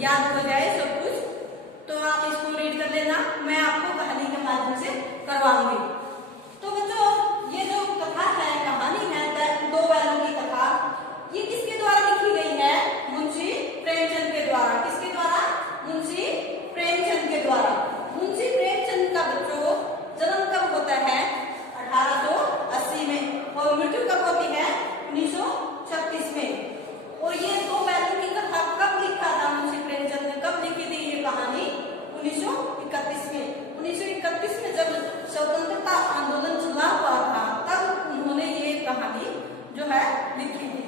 याद हो जाए सब कुछ, तो आप इसको रीड कर लेना, मैं आपको कहानी के माध्यम से करवाऊंगी। तो बच्चों, ये जो कथा है, कहानी है दो बैलों की कथा, ये किसके द्वारा लिखी गई है? मुंशी प्रेमचंद के द्वारा। किसके द्वारा? मुंशी प्रेमचंद के द्वारा। मुंशी प्रेमचंद का बच्चों जन्म कब होता है? 1880 में, और मृत्यु कब होती है? 1936 में। और ये दो बैलों की कथा कब लिखा था मुंशी प्रेमचंद ने? कब लिखी थी ये कहानी? 1931 में। 1931 में जब स्वतंत्रता आंदोलन चला हुआ था, तब उन्होंने ये कहानी जो है लिखी थी।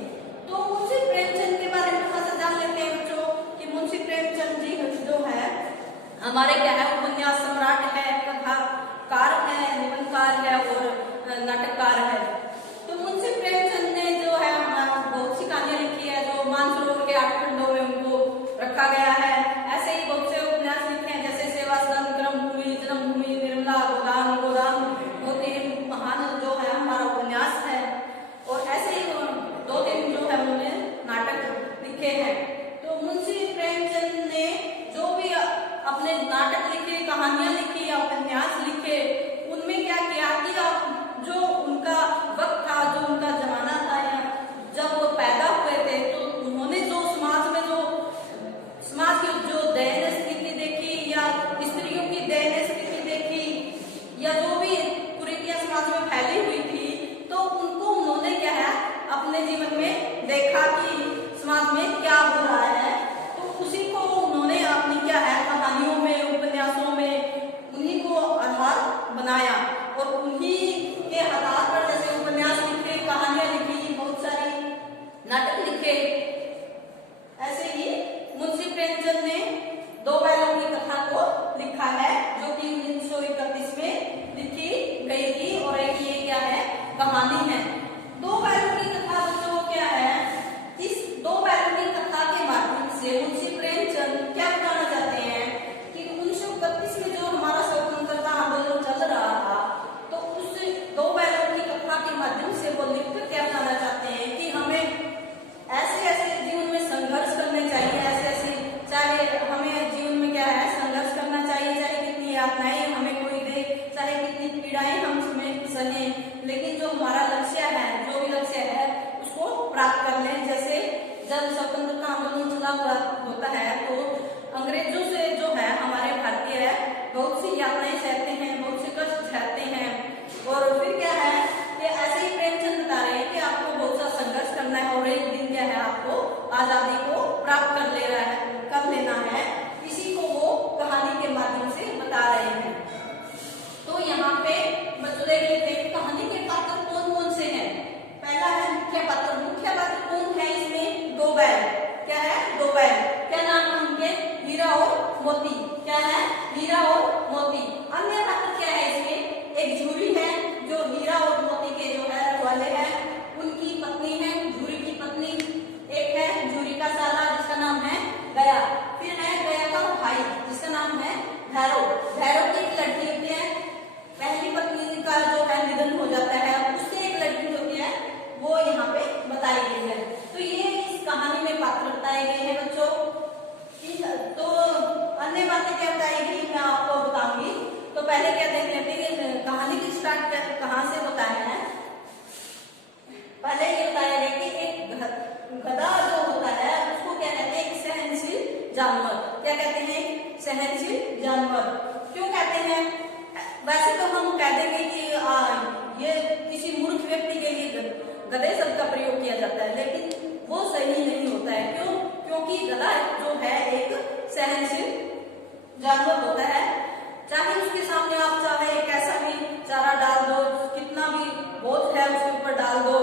तो मुंशी प्रेमचंद के बारे में थोड़ा सा जान लेते हैं बच्चों कि मुंशी प्रेमचंद जी जो है हमारे क्या है, उपन्यास सम्राट है, कथाकार है, निबंधकार है और नाटककार है। तो मुंशी प्रेमचंद ने जो है बहुत सी कहानियां लिखी है, जो मानसरोवर के 8 खंडों में उनको रखा गया है। ऐसे ही बहुत से उपन्यास लिखे हैं, जैसे सेवा सदन, क्रमभूमि, जन्मभूमि, निर्मला, गोदान, बहुत ही महान जो है हमारा उपन्यास है। और ऐसे ही 2-3 जो है उन्होंने नाटक लिखे हैं। तो मुंशी प्रेमचंद ने जो भी अपने नाटक लिखे, कहानियां लिखी या उपन्यास लिखे, उनमें क्या किया कि जो उनका वक्त था, जो उनका जमाना था, या जब वो पैदा हुए थे, तो उन्होंने जो समाज की जो दयनीय स्थिति देखी, या स्त्रियों की दयनीय स्थिति देखी, या जो भी कुरीतियां समाज में फैली हुई थी, तो उनको उन्होंने क्या है अपने जीवन में देखा कि समाज में क्या हो रहा है। तो उसी को उन्होंने अपनी क्या है कहानियों में, उपन्यासों में उन्हीं को आधार बनाया, और उन्हीं के आधार पर जैसे उपन्यास लिखे, कहानियां लिखी, बहुत सारी नाटक लिखे। ऐसे ही मुंशी प्रेमचंद ने दो बैलों की कथा को लिखा है, जो कि 1931 में लिखी गई थी, और एक ये क्या है कहानी है। दो बैलों की कथा बच्चों क्या है? इस दो बैलों की कथा के माध्यम से मुंशी प्रेमचंद क्या बताना चाहते हैं कि 1931 में जो हमारा स्वतंत्रता आंदोलन चल रहा था, तो उस दो बैलों की कथा के माध्यम से वो लिखकर क्या बताना चाहते हैं कि हमें ऐसे जीवन में संघर्ष करने चाहिए, ऐसे चाहे हमें जीवन में क्या है संघर्ष करना चाहिए, चाहे कितनी यातनाएं हमें कोई दे, चाहे कितनी पीड़ाएं हम उसमें सहें, लेकिन जो हमारा लक्ष्य है, जो भी लक्ष्य है उसको प्राप्त कर लें। जैसे जब स्वतंत्रता आंदोलन चला हुआ होता है, तो अंग्रेजों से जो है हमारे भारतीय बहुत सी यातनाएं सहते हैं, बहुत से कष्ट सहते हैं, और फिर क्या है कि ऐसे ही प्रेमचंद बता रहे हैं कि आपको बहुत सा संघर्ष करना है, और एक दिन क्या है आपको आजादी को प्राप्त कर लेना है। इसी को वो कहानी के माध्यम से बता रहे हैं। तो यहाँ पे बच्चों देख लेते हैं कहानी के पात्र कौन कौन से हैं। पहला है मुख्य पात्र। मुख्य पात्र कौन है इसमें? दो बैल। क्या है? दो बैल। क्या नाम है उनके? हीरा और मोती। क्या है? हीरा और मोती। अन्य पात्र क्या है इसमें? एक झूरी है, जो हीरा और मोती के जो है रखवाले हैं, उनकी पत्नी है झूरी की पत्नी। एक है झूरी का साला, जिसका नाम है गया। फिर है गया का भाई, जिसका नाम है भैरव। भैरव की एक लड़की होती है, पहली पत्नी का जो है निधन हो जाता है, उससे एक लड़की होती है, वो यहाँ पे बताई गई है। तो ये इस कहानी में पात्र बताए गए हैं बच्चों। तो अन्य बातें क्या बताई गई मैं आपको बताऊंगी। तो पहले क्या देख लेते हैं कहानी की स्टार्ट कहाँ से बताया है। पहले ये बताया गया कि एक गधा जो होता है उसको क्या कहते हैं? एक सहनशील जानवर। क्या कहते हैं? सहनशील जानवर। क्यों कहते हैं? वैसे तो हम कह देंगे कि ये किसी मूर्ख व्यक्ति के लिए गधे शब्द का प्रयोग किया जाता है, लेकिन वो सही नहीं होता है। क्यों? क्योंकि गधा जो है एक सहनशील जानवर होता है। चाहे उसके सामने आप चाहे कैसा भी चारा डाल दो, कितना भी बोझ है उसके ऊपर डाल दो,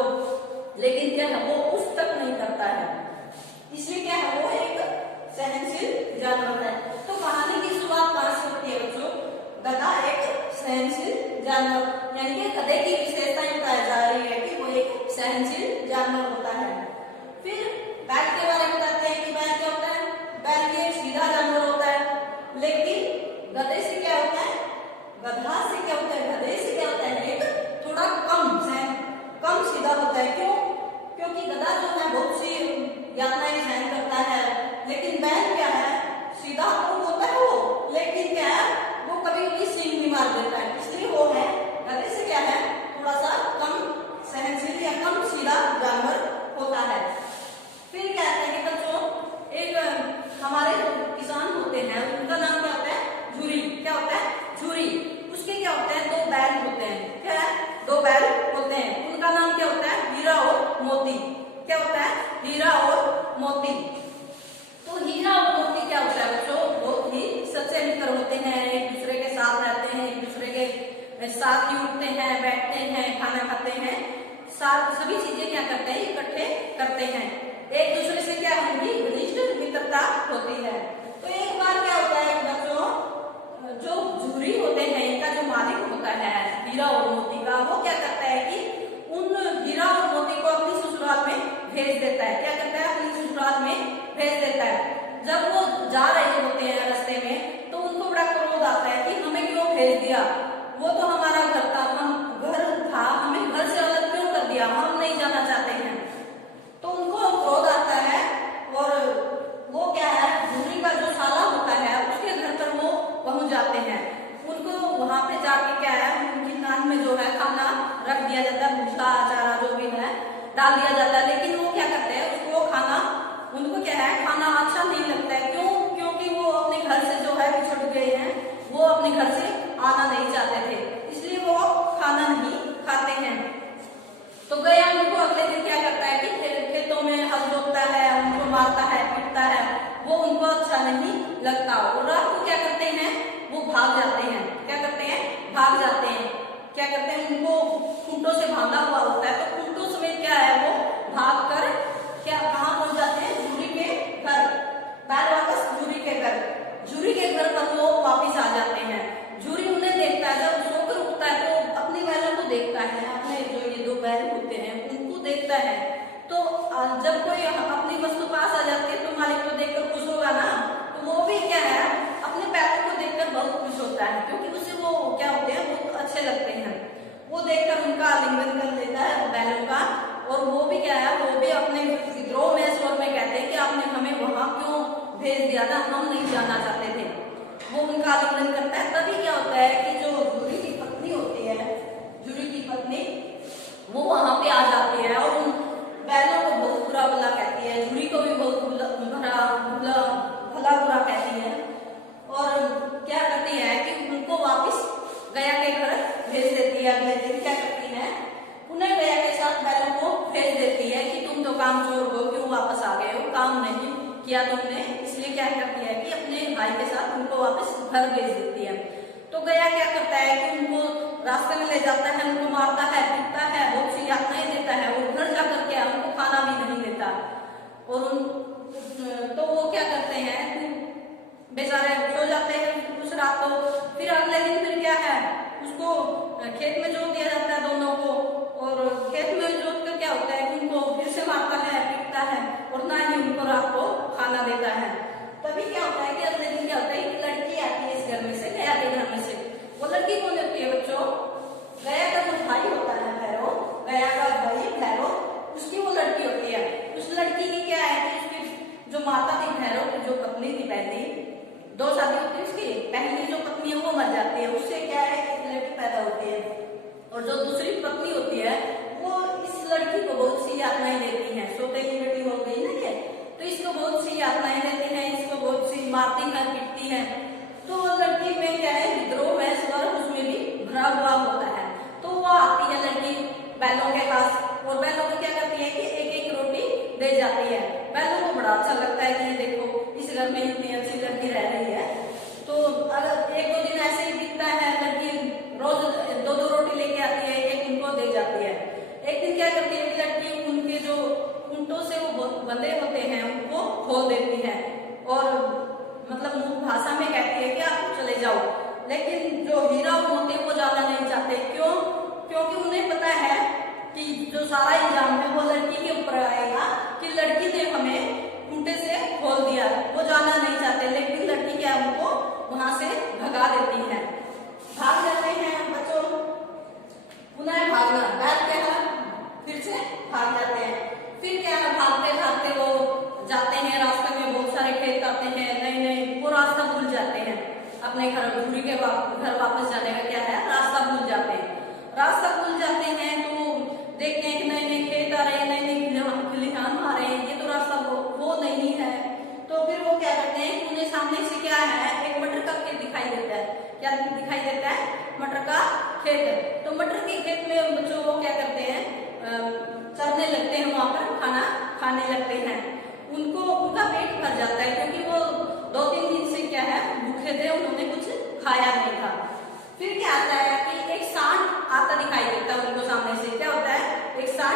लेकिन क्या है वो उस तक नहीं करता है। इसलिए क्या है वो एक सहनशील जानवर है। तो कहानी की शुरुआत कहाँ से होती है बच्चों? गधा एक सहनशील जानवर, यानी कि गधे की विशेषताएं बताई जा रही है कि वो एक सहनशील जानवर होता है। फिर बैल के बारे में बताते हैं कि बैल क्या होता है? बैल के सीधा जानवर होता है, लेकिन गधे से क्या होता है? गधा से क्या होता है? गधे से क्या होता है? एक थोड़ा कम सीधा होता है। क्यों? क्योंकि गधा जो है बहुत सी यातनाएं सहन करता है, लेकिन बैल क्या है? सभी चीजें क्या करते हैं, इकट्ठे करते हैं। एक दूसरे से क्या उनकी घनिष्ठ मित्रता होती है। तो एक बार क्या होता है बच्चों, जो जूरी होते हैं, इनका जो मालिक होता है हीरा और मोती का, वो क्या करता है कि उन हीरा और मोती को अपनी ससुराल में भेज देता है। क्या करता है, अपनी ससुराल में भेज देता है। जब वो जा रहे होते हैं रास्ते में, तो उनको बड़ा क्रोध आता है कि हमें क्यों भेज दिया, वो तो हमारा घर था, हमें घर से अलग क्यों कर दिया, हम नहीं जाना चाहते हैं। तो उनको क्रोध आता है और वो क्या है, जूरी का जो साला होता है उसके घर पर वो पहुंच जाते हैं। उनको वहां पे जाके क्या है, उनकी नाक में जो है खाना रख दिया जाता है, भूसा चारा जो भी है डाल दिया जाता है। लेकिन वो क्या करते हैं, उसको खाना, उनको क्या है, खाना अच्छा नहीं लगता है। क्यों? क्योंकि वो अपने घर से जो है बिछड़ गए हैं, वो अपने घर से आना नहीं चाहते थे, इसलिए वो खाना नहीं खाते हैं। तो गया उनको अगले दिन क्या करता है कि खेतों में हल जोतता है, उनको मारता है, पीटता है, वो उनको अच्छा नहीं लगता। और रात को क्या करते हैं, वो भाग जाते हैं। क्या करते हैं, भाग जाते हैं। क्या करते हैं, उनको खूंटों से बांधा हुआ होता है, तो खूंटों समेत क्या है, वो भाग कर क्या कहाँ पहुंच जाते हैं, जूरी के घर। बैल वापस जूरी के घर, जूरी के घर पर वो वापिस आ जाते हैं। जूरी उन्हें देखता है, जब सोकर उठता है तो अपने बैलों को देखता है, अपने जो ये 2 बैल होते हैं उनको देखता है। तो जब कोई अपनी वस्तु पास आ जाती है तो मालिक को देखकर खुश होगा ना, तो वो भी क्या है, अपने बैलों को देखकर बहुत खुश होता है, क्योंकि उसे वो क्या होते हैं, बहुत अच्छे लगते हैं। वो देखकर उनका आलिंगन कर लेता है बैलों का, और वो भी क्या है, वो भी अपने विद्रोह में स्वर में कहते हैं कि आपने हमें वहां क्यों भेज दिया था, हम नहीं जाना चाहते थे। वो उनका आलिंगन करता है। तभी क्या होता है कि जो जूरी की पत्नी होती है, जूरी की पत्नी, वो वहां पे आ जाती है और उन बैलों को बहुत बुरा भला कहती है, जूरी को भी बहुत भला बुरा कहती है। और क्या करती है कि उनको वापिस गया के घर भेज देती है। अगले दिन क्या करती है, उन्हें गया के साथ बैलों को भेज देती है कि तुम तो काम चोर हो, क्यों वापस आ गए हो, काम नहीं किया तुमने। इसलिए क्या करती है कि अपने भाई के साथ उनको वापस घर भेज देती है। तो गया क्या करता है कि उनको रास्ते में ले जाता है, उनको मारता है, पीटता है, बहुत सी यातनाएं देता है, और घर जाकर के उनको खाना भी नहीं देता। और तो वो क्या करते हैं, बेचारे सो जाते हैं उस रात को। फिर अगले दिन फिर क्या है, उसको खेत में जोत दिया जाता है दोनों को, और खेत में जोत कर क्या होता है कि उनको फिर से मारता है, पीटता है, और ना ही उनको रात को खाना देता है। तभी क्या होता है कि अगले दिन क्या होता है कि लड़की आती है इस घर में से, गया के घर में से। वो लड़की कौन होती है बच्चों, गया का जो भाई होता है भैरव, गया का भाई भैरव, उसकी वो लड़की होती है। उस लड़की की क्या है कि उसकी जो माता थी भैरव की, जो पत्नी थी, पहली 2 शादी होती है उसकी, पहली जो पत्नी है वो मर जाती है, उससे क्या है एक लड़की पैदा होती है। और जो दूसरी पत्नी होती है वो इस लड़की को बहुत सी यातनाएं देती है, सौतेली बेटी हो गई ना ये, तो इसको बहुत सी यातनाएं देती है, इसको बहुत सी मारती है, पीटती है। तो लड़की में क्या है, विद्रोह है स्वर उसमें भी भरा हुआ होता है। तो वो आती है लड़की बैलों के पास, और बैलों को क्या करती है कि एक एक रोटी दे जाती है। बैलों को बड़ा अच्छा लगता है कि ये देखो इस घर में इतनी अच्छी लड़की रह रही है। तो अगर 1-2 दिन ऐसे ही बीतता है, लड़की रोज 2-2 रोटी लेके आती है, एक उनको दे जाती है। एक दिन क्या करती है कि लड़की उनके जो ऊंटों से वो बंधे होते हैं उनको खोल देती है, और मतलब मूक भाषा में कहती है कि आप चले जाओ। लेकिन जो हीरा और मोती वो जाना नहीं चाहते। क्यों? क्योंकि उन्हें पता है कि जो सारा इल्जाम है वो लड़की के ऊपर आएगा कि लड़की ने हमें खूंटे से खोल दिया। वो जाना नहीं चाहते, लेकिन लड़की क्या उनको वहां से भगा देती है। भाग जाते हैं बच्चों, पुनः भागना, बैठ के फिर से भाग जाते हैं। फिर क्या है, भागते भागते वो जाते हैं, रास्ते में बहुत सारे खेत आते हैं, नए वो रास्ता भूल जाते हैं, अपने घर जूरी के घर वापस जाने का क्या है, रास्ता भूल जाते हैं। रास्ता भूल जाते हैं तो देखते हैं कि नए खेत आ रहे हैं, नए खलिहान आ रहे हैं, ये तो रास्ता वो नहीं है। तो फिर वो क्या करते हैं कि उन्हें सामने से क्या है, एक मटर का खेत दिखाई देता है। क्या दिखाई देता है? मटर का खेत। तो मटर के खेत में बच्चों वो क्या करते हैं, चरने लगते हैं, वहां पर खाना खाने लगते हैं। उनका पेट भर जाता है, क्योंकि वो 2-3 दिन से क्या है, भूखे थे, उन्होंने कुछ खाया नहीं था। फिर क्या आता है कि एक सांड आता दिखाई देता है उनको सामने से। क्या होता है, एक सांड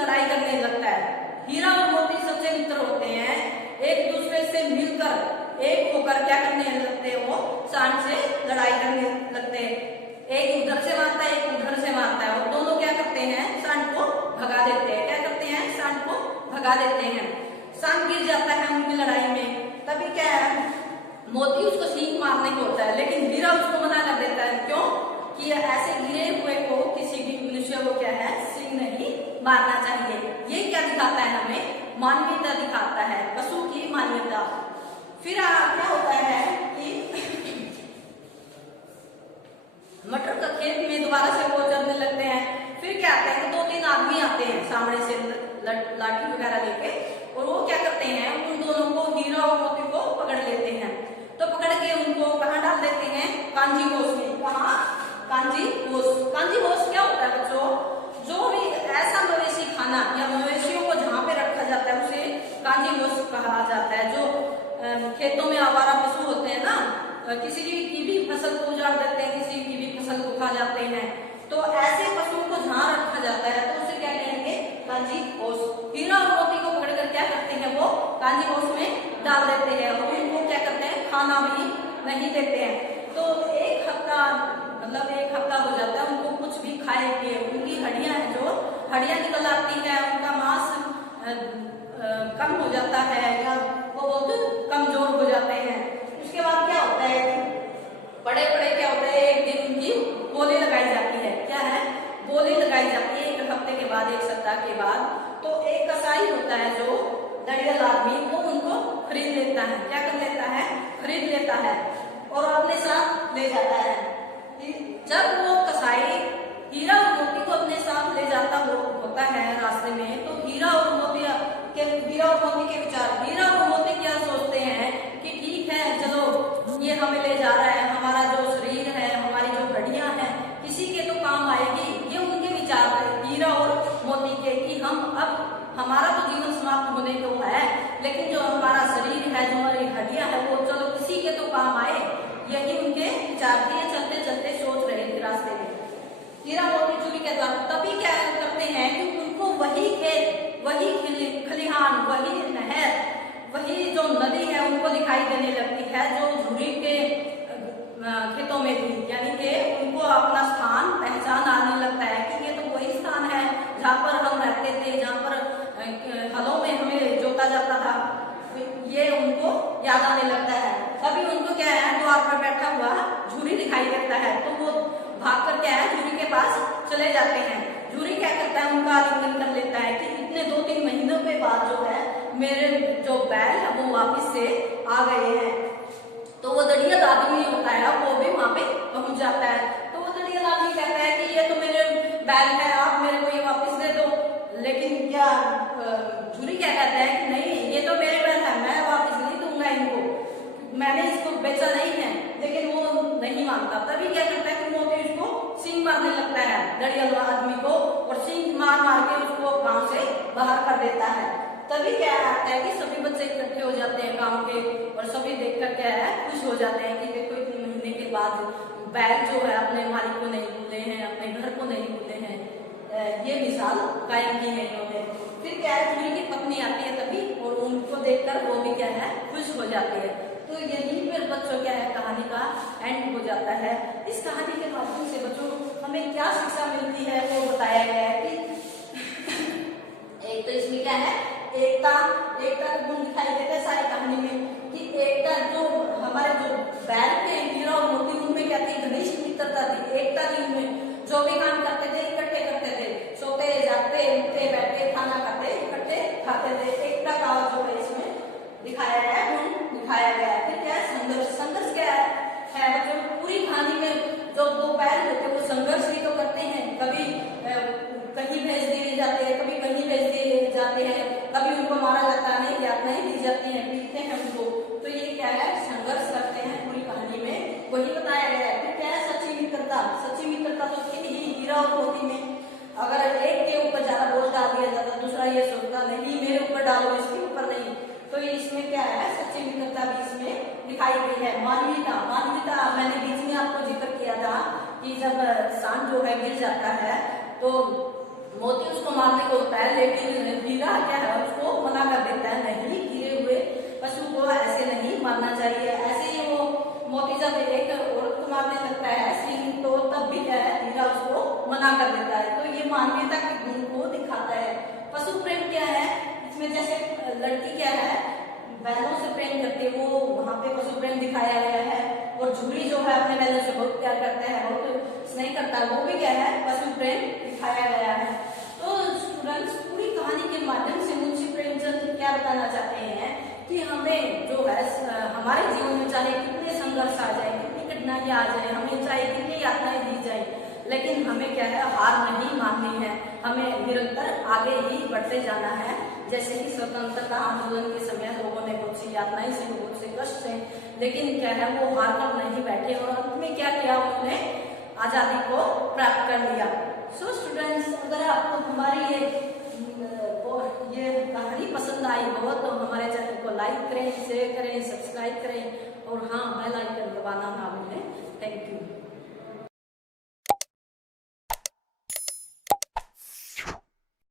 लड़ाई करने लगता है। हीरा और मोती सच्चे मित्र होते हैं, एक दूसरे से मिलकर एक होकर क्या करने लगते हैं, वो सांड से लड़ाई करने लगते हैं। एक उधर से मारता है, एक उधर से मारता है, और दोनों क्या करते हैं, सांड को भगा देते हैं। क्या करते हैं, सांड को भगा देते हैं। सांड गिर जाता है उनकी लड़ाई में। तभी क्या है, मोती उसको सींग मारने को होता है, लेकिन हीरा उसको मना कर देता है। क्यों कि ऐसे गिरे हुए को किसी भी मनुष्य को क्या है, सींग नहीं मारना चाहिए। ये क्या दिखाता है, हमें मानवीयता दिखाता है, पशु की मानवीयता। फिर क्या होता है कि मटर का खेत में दोबारा से वो चलने लगते हैं। फिर क्या आते हैं, 2-3 आदमी आते हैं सामने से लाठी वगैरह लेके, और वो क्या करते हैं, उन दोनों को, हीरा और मोती को पकड़ लेते हैं। तो पकड़ के उनको कहाँ डाल देते हैं, कांजी घोष में। कहाँ, कांजी घोष। कांजी घोष क्या होता है बच्चों, जो भी ऐसा मवेशी खाना या मवेशियों को जहाँ पे रखा जाता है उसे कांजी घोष कहा जाता है। जो खेतों में आवारा पशु होते हैं ना, किसी की भी फसल को उजाड़ देते हैं, किसी की भी फसल को खा जाते हैं, तो ऐसे पशुओं को जहाँ रखा जाता है तो उसे क्या कहेंगे, कांजी घोष। हीरा और मोती को पकड़कर क्या करते हैं, वो कांजी घोष में डाल देते हैं, और उनको क्या करते हैं, खाना भी नहीं देते हैं। तो एक हफ्ता हो जाता है, उनको कुछ भी खाए पिए, उनकी हड्डियां हैं, जो हड्डियां निकल आती है, उनका मांस कम हो जाता है, या वो बहुत कमजोर हो जाते हैं। उसके बाद क्या होता है, बड़े बड़े क्या होता है, एक दिन उनकी बोली लगाई जाती है। क्या है, बोली लगाई जाती है, 1 हफ्ते के बाद, 1 सप्ताह के बाद। तो एक कसाई होता है जो दरियाल आदमी, वो उनको खरीद लेता है। क्या कर लेता है, खरीद लेता है और अपने साथ ले जाता है। जब वो कसाई हीरा और मोती को अपने साथ ले जाता होता है रास्ते में, तो हीरा और मोती के विचार, हीरा और मोती क्या सोचते हैं कि ठीक है, चलो ये हमें ले जा रहा है, हमारा जो शरीर है, हमारी जो हड्डियां हैं, किसी के तो काम आएगी। ये उनके विचार है हीरा और मोती के, कि हम अब हमारा तो जीवन समाप्त होने को है, लेकिन जो हमारा शरीर है, जो हमारी हड्डियां है, वो चलो किसी के तो काम आए। यही उनके विचार थे। चलते चलते सोच रहे थे रास्ते में, हीरा मोती चोरी के द्वारा। तभी क्या करते हैं कि उनको वही खेत, वही खलिहान, वही नहर, वही जो नदी है उनको दिखाई देने लगती है, जो झुरी के खेतों में थी। यानी कि उनको अपना स्थान पहचान आने लगता है कि ये तो वही स्थान है जहाँ पर हम रहते थे, जहाँ पर हलों में हमें जोता जाता था। ये उनको याद आने लगता है। अभी उनको क्या है, द्वार पर बैठा हुआ झूरी दिखाई देता है, तो वो भागकर क्या है, झूरी के पास चले जाते हैं। झूरी क्या करता है, उनका आलिंगन कर लेता है कि इतने 2-3 महीनों के बाद जो है, मेरे जो बैल है वो वापिस से आ गए हैं। तो वो दरियाल आदमी होता है, वो भी वहां पे पहुंच जाता है। तो वो दरियाल आदमी कहता है कि ये तो मेरे बैल है, आप मेरे को ये वापस दे दो। लेकिन क्या झूरी क्या कहता है कि नहीं, ये तो मेरे बैल है, मैं वापस नहीं दूंगा इनको, मैंने इसको बेचा नहीं है। लेकिन वो नहीं मानता। तभी क्या करता है कि मोती उसको सींग मारने लगता है दरियाल आदमी को, और सींग मार मार के उसको गांव से बाहर कर देता है। तभी क्या आता है कि सभी बच्चे इकट्ठे हो जाते हैं गांव के, और सभी देखकर क्या है, खुश हो जाते हैं कि देखो इतने महीने के बाद बैल जो है अपने मालिक को नहीं भूले हैं, अपने घर को नहीं भूले हैं। ये मिसाल कायम की है इन्होंने। फिर क्या है, झूरी की पत्नी आती है तभी, और उनको देखकर वो भी क्या है, खुश हो जाती है। तो यही फिर बच्चों क्या है, कहानी का एंड हो जाता है। इस कहानी के माध्यम से बच्चों हमें क्या शिक्षा मिलती है वो बताया गया है कि एक तो इसमें क्या है, एकता का गुण दिखाई देता है सारी कहानी में, कि एकता जो हमारे जो बैल थे, हीरा और मोती, उनमें क्या थी, घनिष्ठ मित्रता थी, एकता थी उनमें। जो भी काम करते थे इकट्ठे करते थे, सोते जागते उठते बैठते खाना खाते इकट्ठे खाते थे। एकता का जो है इसमें दिखाया गया है, गुण दिखाया गया है। फिर क्या है, संघर्ष क्या है जो पूरी कहानी में जो 2 बैल होते हैं वो संघर्ष भी तो करते हैं। कभी कहीं भेज दिए जाते हैं, कभी कहीं भेज दिए जाते हैं, कभी उनको मारा जाता है, नहीं दी जाती है, पीटते हैं उनको। तो ये क्या है, संघर्ष करते हैं पूरी कहानी में, वही बताया गया है। फिर क्या है, सच्ची मित्रता तो थी ही हीरा और मोती में। अगर एक के ऊपर ज्यादा बोझ डाल दिया जाता, दूसरा ये सोचता नहीं मेरे ऊपर डालो, इसके ऊपर नहीं, तो इसमें क्या है, सच्ची मित्रता भी इसमें दिखाई गई है। मानवीयता मैंने बीच में आपको जिक्र किया था कि जब सांड जो है गिर जाता है, तो मोती उसको मारने को होता है, लेकिन हीरा क्या है उसको मना कर देता है, नहीं गिरे हुए पशु को ऐसे नहीं मारना चाहिए। ऐसे ही वो मोती जब एक औरत को मारने लगता है सिंह, तो तब भी क्या है हीरा उसको मना कर देता है। तो ये मानवीयता के गुण को दिखाता है। पशु प्रेम क्या है, इसमें जैसे लड़की क्या है बैलों से प्रेम करती है, वो वहां पे पशु प्रेम दिखाया गया है। और झूरी जो है अपने बैलों से बहुत प्यार करता है, बहुत स्नेह करता है, वो भी क्या है पशु प्रेम दिखाया गया है। तो स्टूडेंट्स पूरी कहानी के माध्यम से मुंशी प्रेमचंद क्या बताना चाहते हैं कि हमें जो है हमारे जीवन में चाहे कितने संघर्ष आ जाए, कितनी कठिनाइयां आ जाए, हमें चाहे कितनी यातनाएं दी जाए, लेकिन हमें क्या है हार नहीं माननी है, हमें निरंतर आगे ही बढ़ते जाना है। जैसे कि स्वतंत्रता आंदोलन के समय लोगों ने बहुत सी यातनाएं सी, बहुत से कष्ट थे, लेकिन क्या है वो हार कर नहीं बैठे और अंत में क्या किया, उन्होंने आजादी को प्राप्त कर लिया। सो स्टूडेंट्स, अगर आपको हमारी ये कहानी पसंद आई हो तो हमारे चैनल को लाइक करें, शेयर करें, सब्सक्राइब करें और हाँ बेल आइकन दबाना ना भूलें। Thank you.